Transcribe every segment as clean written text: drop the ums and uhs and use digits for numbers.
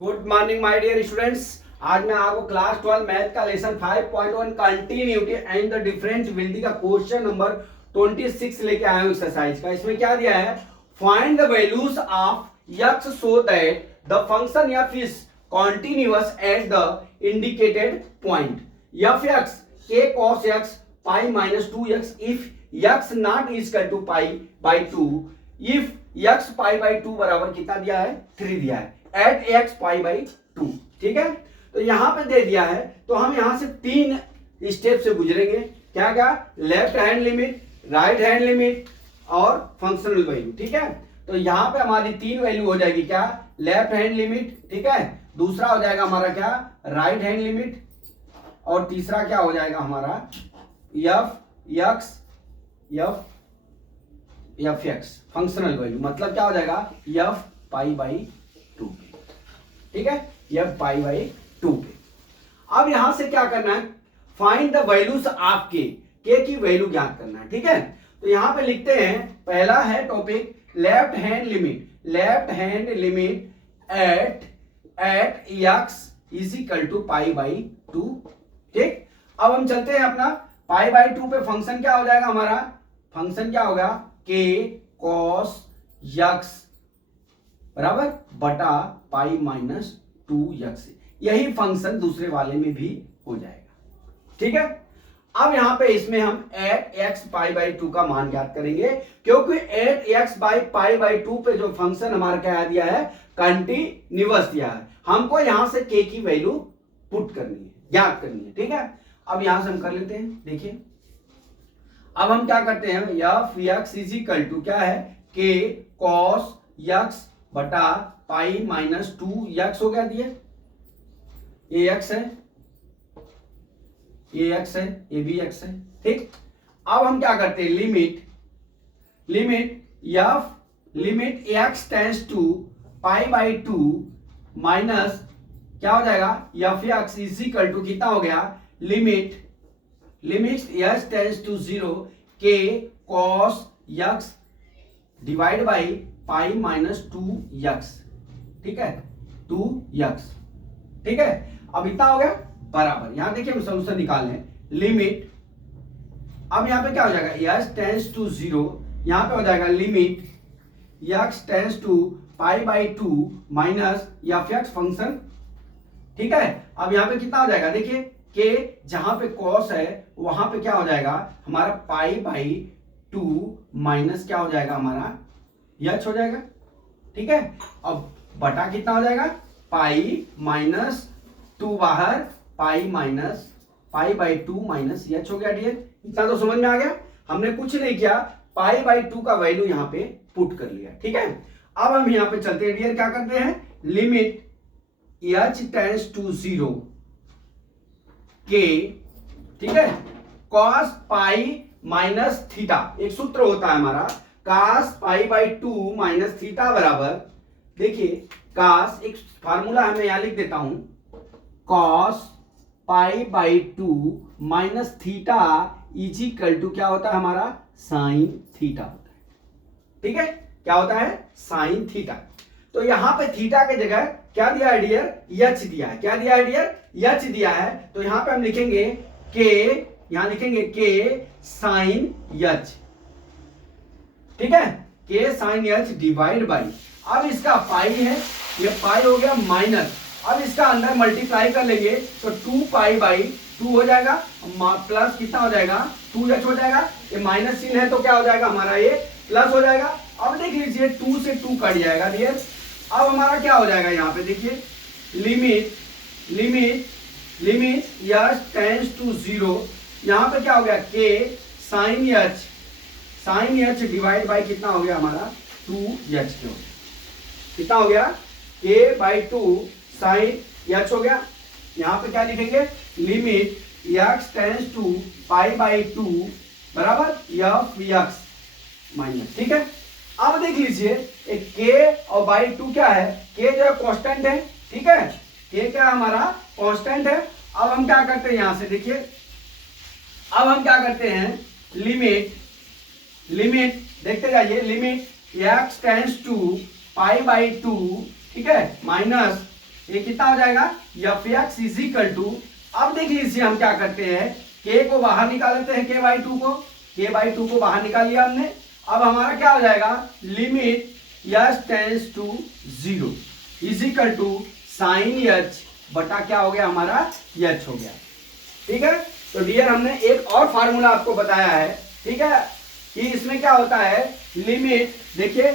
Good morning my dear students. आज मैं आपको क्लास 12 मैथ का lesson 5.1 continuity and the differentiability का क्वेश्चन नंबर 26 लेके आया हूं एक्सरसाइज का। इसमें क्या दिया है, find the values of x so that the function f is continuous at the indicated point f(x) k cos x pi minus 2x if x not is equal to pi by 2 if x pi by 2 बराबर कितना दिया है, 3 दिया है eight x pi by 2। ठीक है, तो यहां पे दे दिया है तो हम यहां से 3 स्टेप से गुजरेंगे। क्या क्या, left hand limit, right hand limit और फंक्शनल वैल्यू। ठीक है, तो यहां पे हमारी 3 वैल्यू हो जाएगी। क्या, लेफ्ट हैंड लिमिट, ठीक है, दूसरा हो जाएगा हमारा क्या, राइट हैंड लिमिट, और तीसरा क्या हो जाएगा हमारा एफ एक्स फंक्शनल वैल्यू। मतलब क्या हो जाएगा, एफ पाई बाई 2। ठीक है, एफ पाई बाई 2 पे। अब यहां से क्या करना है, फाइंड द वैल्यूज ऑफ के की वैल्यू ज्ञात करना है। ठीक है, तो यहां पे लिखते हैं, पहला है topic left hand limit at x is equal to pi by 2। ठीक, अब हम चलते हैं अपना पाई बाई 2 पे। फंक्शन क्या हो जाएगा हमारा, फंक्शन क्या होगा, के कॉस एक्स बराबर बटा पाई माइनस 2x। यही फंक्शन दूसरे वाले में भी हो जाएगा। ठीक है, अब यहां पे इसमें हम एट एक्स पाई बाई 2 का मान ज्ञात करेंगे, क्योंकि at x by pi by 2 पे जो फंक्शन हमारा क्या दिया है, कंटिन्यूअस दिया है। हमको यहां से के की वैल्यू पुट करनी है, ज्ञात करनी है। ठीक है, अब यहां से हम कर लेते हैं। देखिए, अब हम क्या करते हैं, f x is equal to क्या है, के कॉस एक्स बटा पाई माइनस 2x हो गया दिए। ये x है, ये x है, ये भी x है। ठीक, अब हम क्या करते हैं, limit x tends to pi by 2 minus क्या हो जाएगा, f x is equal to कितना हो गया, लिमिट x टेंड्स टू 0 के cos x divide by pi minus 2x। ठीक है, 2x। ठीक है, अब इतना हो गया बराबर। यहां देखिए हम सॉल्यूशन निकाल लें, लिमिट, अब यहां पे क्या हो जाएगा, x टेंड्स टू 0, यहां पे हो जाएगा limit x tends to pi by 2 minus f x function. ठीक है, अब यहां पे कितना हो जाएगा, देखिए के जहां पे कॉस है वहां पे क्या हो जाएगा हमारा पाई बाई 2 माइनस क्या हो जाएगा हमारा h हो जाएगा। ठीक है, अब बटा कितना हो जाएगा, पाई माइनस 2 बाहर, pi minus pi by 2 minus h हो गया। डियर, इतना तो समझ में आ गया। हमने कुछ नहीं किया, पाई बाई 2 का वैल्यू यहां पे पुट कर लिया। ठीक है, अब हम यहां पे चलते हैं। डियर, क्या करते हैं, लिमिट h टेंड्स टू 0 के, ठीक है, कॉस पाई माइनस थीटा, एक सूत्र होता है हमारा cos pi by 2 minus theta बराबर, देखिए cos, एक फार्मूला है मैं यहां लिख देता हूं, cos pi by 2 minus theta is equal to क्या होता है हमारा, साइन थीटा होता है। ठीक है, क्या होता है, साइन थीटा। तो यहां पे थीटा के जगह क्या दिया है डियर, एच दिया है। क्या दिया है डियर, एच दिया है। तो यहां पे हम लिखेंगे के, यहां लिखेंगे के साइन एच। ठीक है, के साइन एच डिवाइड बाई, अब इसका पाई है, ये पाई हो गया माइनस, अब इसका अंदर मल्टीप्लाई कर लेंगे तो 2 पाई बाई 2 हो जाएगा, प्लस कितना हो जाएगा, 2h हो जाएगा। ये माइनस चिन्ह है तो क्या हो जाएगा हमारा, ये प्लस हो जाएगा। अब देख लीजिए 2 से 2 कट जाएगा डियर। अब हमारा क्या हो जाएगा, यहाँ पे देखिए लिमिट एच टेंड्स टू 0, यहाँ पे क्या हो गया, के साइन एच डिवाइड बाई कितना हो गया हमारा, 2h क्यों, कितना हो गया, के बाई 2 साइन एच हो गया। यहां पे क्या लिखेंगे, limit x tends to pi by 2 बराबर एफ एक्स माइनस। ठीक है, अब देख लीजिए एक के और बाई 2 क्या है, के जो है कांस्टेंट है। ठीक है, के क्या हमारा कांस्टेंट है। अब हम क्या करते हैं, यहां से देखिए, अब हम क्या करते हैं, लिमिट देखते जाइए, limit x tends to pi by 2, ठीक है, माइनस ये कितना हो जाएगा f x is equal to, अब देख लीजिए हम क्या करते हैं, के को बाहर निकाल लेते हैं, के बाई टू को बाहर निकाल लिया हमने। अब हमारा क्या हो जाएगा, limit h tends to 0 is equal to sine h बटा क्या हो गया हमारा एच हो गया। ठीक है, तो डियर हमने एक और फार्मूला आपको बताया है, ठीक है, कि इसमें क्या होता है, लिमिट, देखिए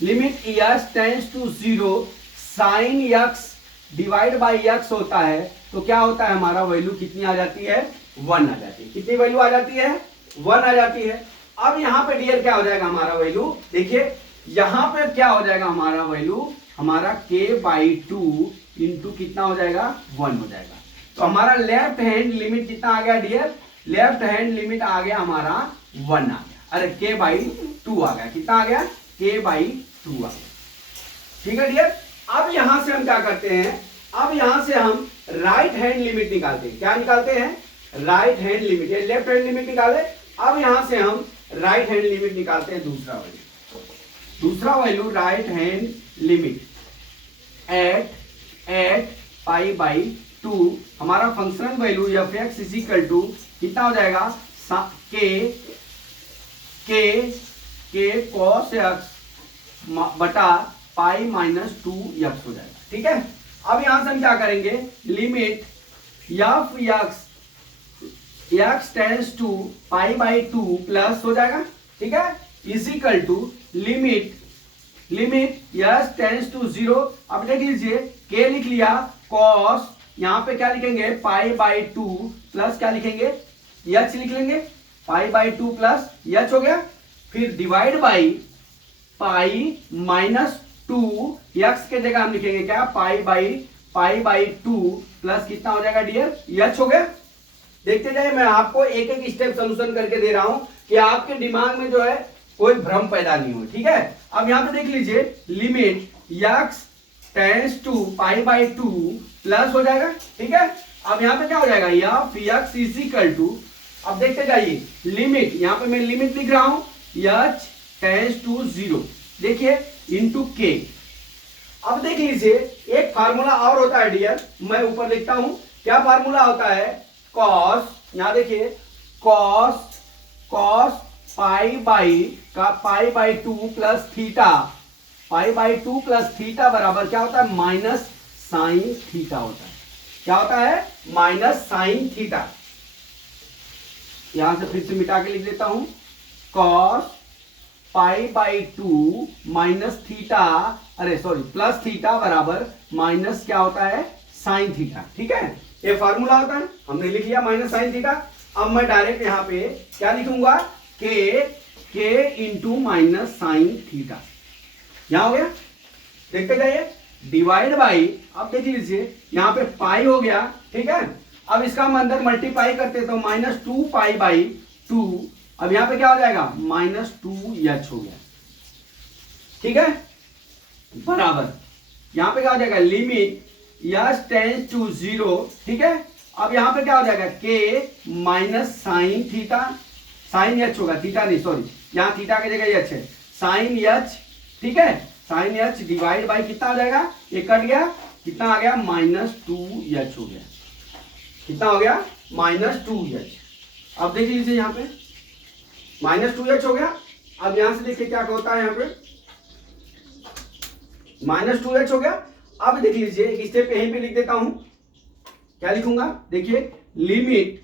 limit h tends to 0 sine x divide by x होता है, तो क्या होता है हमारा वैल्यू कितनी आ जाती है, 1 आ जाती है। कितनी वैल्यू आ जाती है, 1 आ जाती है। अब यहाँ पे डियर क्या हो जाएगा हमारा वैल्यू, देखिए यहाँ पे क्या हो जाएगा हमारा वैल्यू, हमारा k बाई 2 इंटू कितना हो जाएगा, 1 हो जाएगा। तो हमारा लेफ्ट हैंड लिमिट कितना आ गया डियर, लेफ्ट हैंड लिमिट आ गया हमारा 1 आ गया, अरे k बाई 2 आ गया, कितना आ गया, k बाई 2 आ गया। ठीक है डियर, अब यहां से हम क्या करते हैं, अब यहां से हम राइट हैंड लिमिट निकालते हैं। क्या निकालते हैं, राइट हैंड लिमिट, ये लेफ्ट हैंड लिमिट निकाले, अब यहां से हम राइट हैंड लिमिट निकालते हैं, दूसरा value right hand limit at pi by 2, हमारा functional value f x is equal to कितना हो जाएगा, के कॉस एक्स बटा पाई माइनस 2 एक्स हो जाएगा। ठीक है, अब यहां से हम क्या करेंगे, limit f x tends to pi by 2 plus हो जाएगा, ठीक है, is equal to limit h tends to 0, अब देख लीजिए के लिख लिया, कॉस यहां पे क्या लिखेंगे, पाई बाई 2 प्लस क्या लिखेंगे, एच लिख लेंगे, पाई बाई 2 प्लस एच हो गया, फिर divide by pi minus 2 x के जगह हम लिखेंगे क्या, पाई बाई 2 प्लस कितना हो जाएगा डियर, एच हो गया। देखते जाइए, मैं आपको एक एक स्टेप सोल्यूशन करके दे रहा हूं कि आपके दिमाग में जो है कोई भ्रम पैदा नहीं हो। ठीक है, अब यहां पे देख लीजिए, limit x tends to pi by 2 plus हो जाएगा। ठीक है, अब यहां पे क्या हो जाएगा, f x is equal to, अब देखते जाइए, लिमिट यहां पे मैं लिमिट लिख रहा हूं, एच टेंस टू 0, देखिए इंटू के। अब देख लीजिए, एक फार्मूला और होता है डियर, मैं ऊपर लिखता हूं, क्या फार्मूला होता है, कॉस, यहां देखिए cos pi by 2 plus theta, pi by 2 plus theta बराबर क्या होता है, माइनस साइन थीटा होता है। क्या होता है, माइनस साइन थीटा। यहां से फिर से मिटा के लिख देता हूं, cos pi by 2 minus theta, अरे सॉरी प्लस थीटा बराबर माइनस क्या होता है, साइन थीटा। ठीक है, ये फार्मूला होता है, हमने लिख लिया माइनस साइन थीटा। अब मैं डायरेक्ट यहां पे क्या लिखूंगा, के इंटू माइनस साइन थीटा, यहां हो गया। देखते जाइए, डिवाइड बाई, अब देख लीजिए यहां पे पाई हो गया। ठीक है, अब इसका हम अंदर मल्टीप्लाई करते तो माइनस 2 पाई बाई 2, अब यहां पे क्या हो जाएगा, माइनस 2 एच हो गया। ठीक है, बराबर यहां पे क्या हो जाएगा, लिमिट एच टेंस टू 0। ठीक है, अब यहां पे क्या हो जाएगा, k minus sine theta, sine h होगा, थीटा नहीं सॉरी, यहां थीटा की जगह एच है, साइन एच। ठीक है, साइन एच डिवाइड बाई कितना हो जाएगा, ये कट गया, कितना आ गया, माइनस 2 एच हो गया। कितना हो गया, माइनस 2 एच। अब देख लीजिए यहां पे माइनस 2 एच हो गया। अब यहां से देखिए क्या होता है, यहां पे माइनस 2 एच हो गया। अब देख लीजिए, एक स्टेप यहीं पे लिख देता हूं, क्या लिखूंगा, देखिए limit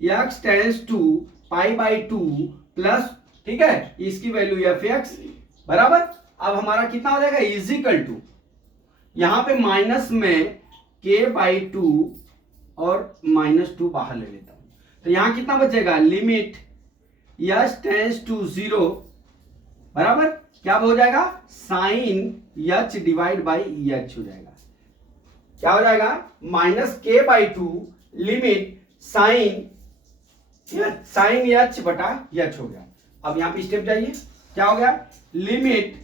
x tends to pi by 2 plus, ठीक है, इसकी वैल्यू एफ एक्स बराबर, अब हमारा कितना हो जाएगा, इज इक्वल टू, यहां पे माइनस में के बाई 2 और माइनस 2 बाहर ले लेता हूं, तो यहां कितना बचेगा, लिमिट एच टेंस टू 0 बराबर क्या हो जाएगा, sine h divide by h हो जाएगा। क्या हो जाएगा, minus k by 2 limit sine h बटा एच हो गया। अब यहां पे स्टेप जाइए, क्या हो गया, limit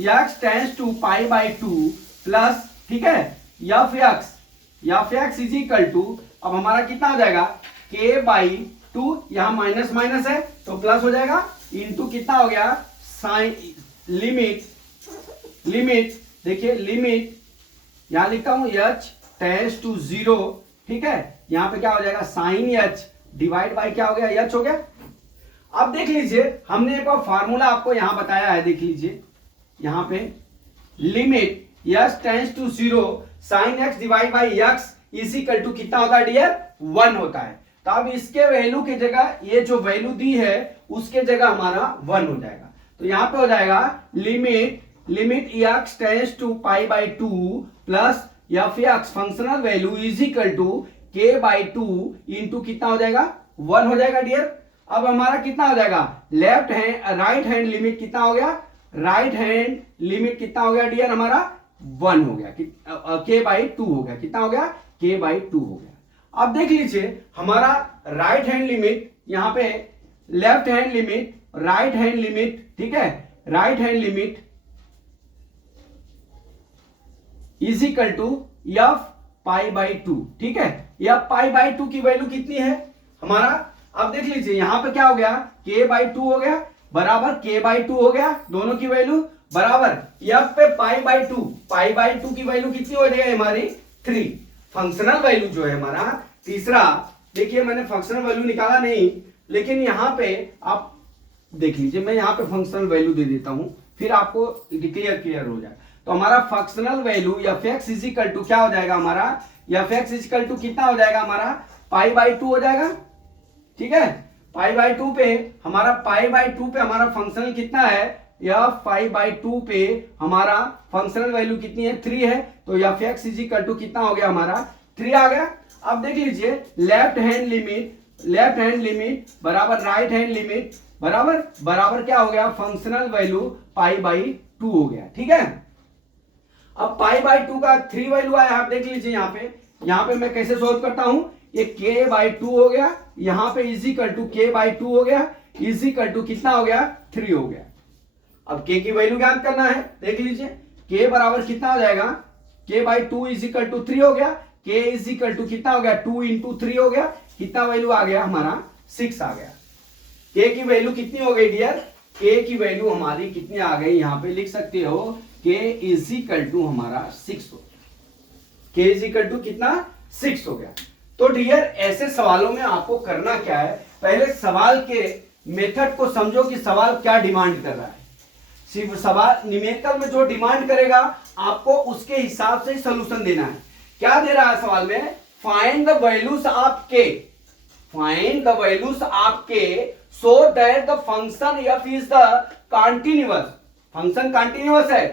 x tends to pi by 2 plus, ठीक है, F x is equal to, अब हमारा कितना हो जाएगा, के बाई 2, यहां माइनस माइनस है तो प्लस हो जाएगा, इंटू कितना हो गया, साइन लिमिट लिमिट, देखिए लिमिट यहां लिखता हूं h टेंड्स टू 0, ठीक है, यहां पे क्या हो जाएगा साइन h डिवाइड बाय क्या हो गया h हो गया। अब देख लीजिए हमने एक और फार्मूला आपको यहां बताया है, देख लीजिए यहां पे limit h tends to 0 sine x divide by x is equal to कितना होता है डियर 1 होता है। तो अब इसके वैल्यू की जगह ये जो वैल्यू दी है उसके जगह हमारा 1 हो जाएगा। तो यहां पे हो जाएगा limit x tends to pi by 2 plus f x functional value is equal to k by 2 into कितना हो जाएगा 1 हो जाएगा डियर। अब हमारा कितना हो जाएगा राइट हैंड लिमिट कितना हो गया, राइट हैंड लिमिट कितना हो गया डियर हमारा 1 हो गया, k बाई 2 हो गया, कितना हो गया k बाई 2 हो गया। अब देख लीजिए हमारा राइट हैंड लिमिट यहां पे left hand limit right hand limit, ठीक है, right hand limit is equal to f pi by 2, ठीक है, एफ पाई बाई 2 की वैल्यू कितनी है हमारा, अब देख लीजिए यहां पे क्या हो गया k बाई 2 हो गया बराबर k बाई 2 हो गया, दोनों की वैल्यू बराबर एफ पे पाई बाई 2 की वैल्यू कितनी हो जाएगी हमारी 3। फंक्शनल वैल्यू जो है हमारा तीसरा, देखिए मैंने फंक्शनल वैल्यू निकाला नहीं, लेकिन यहां पे आप देख लीजिए मैं यहां पे फंक्शनल वैल्यू दे देता हूं फिर आपको क्लियर हो जाए। तो हमारा functional value f x is equal to क्या हो जाएगा हमारा, f x is equal to कितना हो जाएगा हमारा पाई बाई 2 हो जाएगा, ठीक है, पाई बाई 2 पे हमारा पाई बाई 2 पे हमारा फंक्शनल कितना है, एफ पाई बाई 2 पे हमारा फंक्शनल वैल्यू कितनी है 3 है, तो f x is equal to कितना हो गया हमारा 3 आ गया। अब देख लीजिए लेफ्ट हैंड लिमिट बराबर राइट हैंड लिमिट बराबर क्या हो गया फंक्शनल वैल्यू पाई बाई 2 हो गया, ठीक है। अब पाई बाई 2 का 3 वैल्यू आया, आप देख लीजिए यहां पे मैं कैसे सोल्व करता हूं, ये k बाई 2 हो गया, यहां पे is equal to k by 2 हो गया, इज इक्वल टू कितना हो गया 3 हो गया। अब k की वैल्यू ज्ञात करना है, देख लीजिए k बराबर कितना हो जाएगा, k by 2 is equal to 3 हो गया, k इज इक्वल टू कितना हो गया 2 इंटू 3 हो गया, कितना वैल्यू आ गया हमारा 6 आ गया। k की वैल्यू कितनी हो गई डियर, k की वैल्यू हमारी कितनी आ गई, यहां पे लिख सकते हो k इज इक्वल टू हमारा 6 हो गया, k इज इक्वल टू कितना 6 हो गया। तो डियर ऐसे सवालों में आपको करना क्या है, पहले सवाल के मेथड को समझो कि सवाल क्या डिमांड कर रहा है। सिर्फ सवाल न्यूमेरिकल में जो डिमांड करेगा आपको उसके हिसाब से सॉल्यूशन देना है। क्या दे रहा है सवाल में, find the values of k, find the values of k so that the function f is the continuous, function continuous है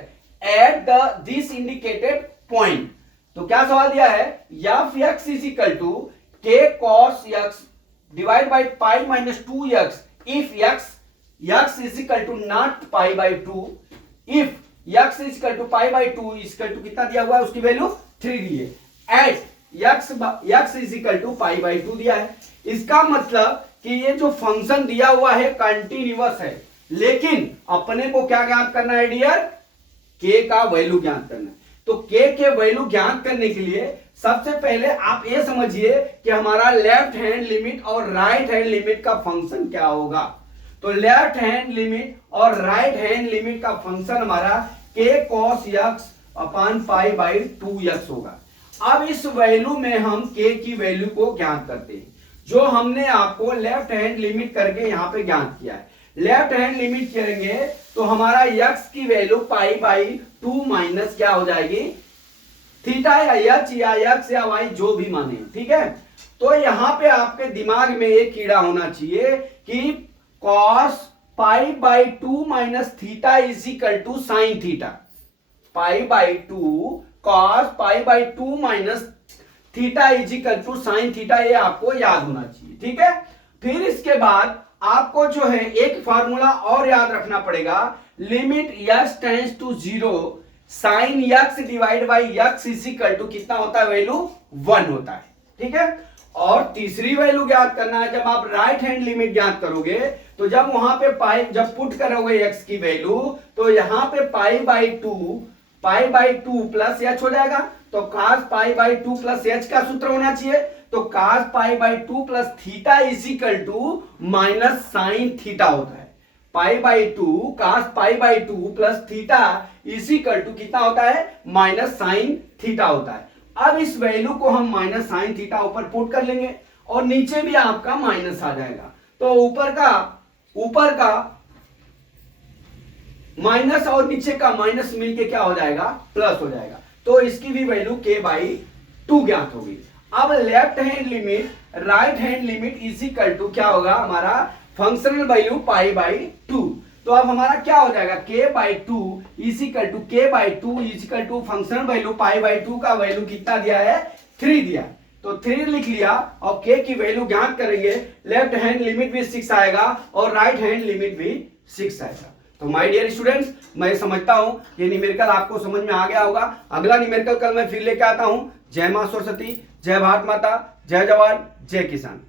at the this indicated point. तो क्या सवाल दिया है, F x is equal to k cos x divide by pi minus 2x if x is equal to not pi by 2, if x is equal to pi by 2 is equal to कितना दिया हुआ है, उसकी value 3 दी है, at x is equal to pi by 2 दिया है। इसका मतलब कि ये जो फंक्शन दिया हुआ है कंटिन्यूअस है, लेकिन अपने को क्या ज्ञात करना है डियर, k का वैल्यू ज्ञात करना है। तो k के वैल्यू ज्ञात करने के लिए सबसे पहले आप ये समझिए कि हमारा लेफ्ट हैंड लिमिट और राइट हैंड लिमिट का फंक्शन क्या होगा। तो लेफ्ट हैंड लिमिट और राइट हैंड लिमिट का फंक्शन हमारा k cos x upon pi by 2x होगा। अब इस वैल्यू में हम k की वैल्यू को ज्ञात करते हैं, जो हमने आपको लेफ्ट हैंड लिमिट करके यहां पे ज्ञात किया है। लेफ्ट हैंड लिमिट करेंगे तो हमारा x की वैल्यू पाई बाई 2 माइनस क्या हो जाएगी थीटा या h या x या y जो भी माने, ठीक है। तो यहां पे आपके दिमाग में एक कीड़ा होना चाहिए कि cos pi by 2 minus theta is equal to sine theta, pi by 2 cos pi by 2 minus theta is equal to sine theta, ये आपको याद होना चाहिए, ठीक है। फिर इसके बाद आपको जो है एक फार्मूला और याद रखना पड़ेगा, limit x tends to 0 sine x divide by x is equal to कितना होता है, वैल्यू 1 होता है, ठीक है। और तीसरी वैल्यू ज्ञात करना है, जब आप राइट हैंड लिमिट ज्ञात करोगे तो जब वहां पे पाई जब पुट करोगे x की वैल्यू तो यहां पे पाई बाई 2 प्लस h हो जाएगा। तो cos pi by 2 plus h का सूत्र होना चाहिए, तो cos pi by 2 plus theta is equal to minus sine theta होता है। Pi by two cos pi by two plus theta is equal to कितना होता है माइनस साइन थीटा होता है। अब इस वैल्यू को हम माइनस साइन थीटा ऊपर पुट कर लेंगे और नीचे भी आपका माइनस आ जाएगा, तो ऊपर का माइनस और नीचे का माइनस मिलके क्या हो जाएगा प्लस हो जाएगा, तो इसकी भी वैल्यू k बाई 2 ज्ञात होगी। अब left hand limit right hand limit is equal to क्या होगा हमारा फंक्शनल वैल्यू पाई बाई 2, तो अब हमारा क्या हो जाएगा k by 2 is equal to k by 2 is equal to functional value pi by 2 का वैल्यू कितना दिया है 3 दिया, तो 3 लिख लिया और k की वैल्यू ज्ञात करेंगे, लेफ्ट हैंड लिमिट भी 6 आएगा और राइट हैंड लिमिट भी 6 आएगा। तो माय डियर स्टूडेंट्स, मैं समझता हूं ये न्यूमेरिकल आपको समझ में आ गया होगा। अगला न्यूमेरिकल कल मैं फिर लेके आता हूं। जय मां सरस्वती, जय भारत माता, जय जवान, जय किसान।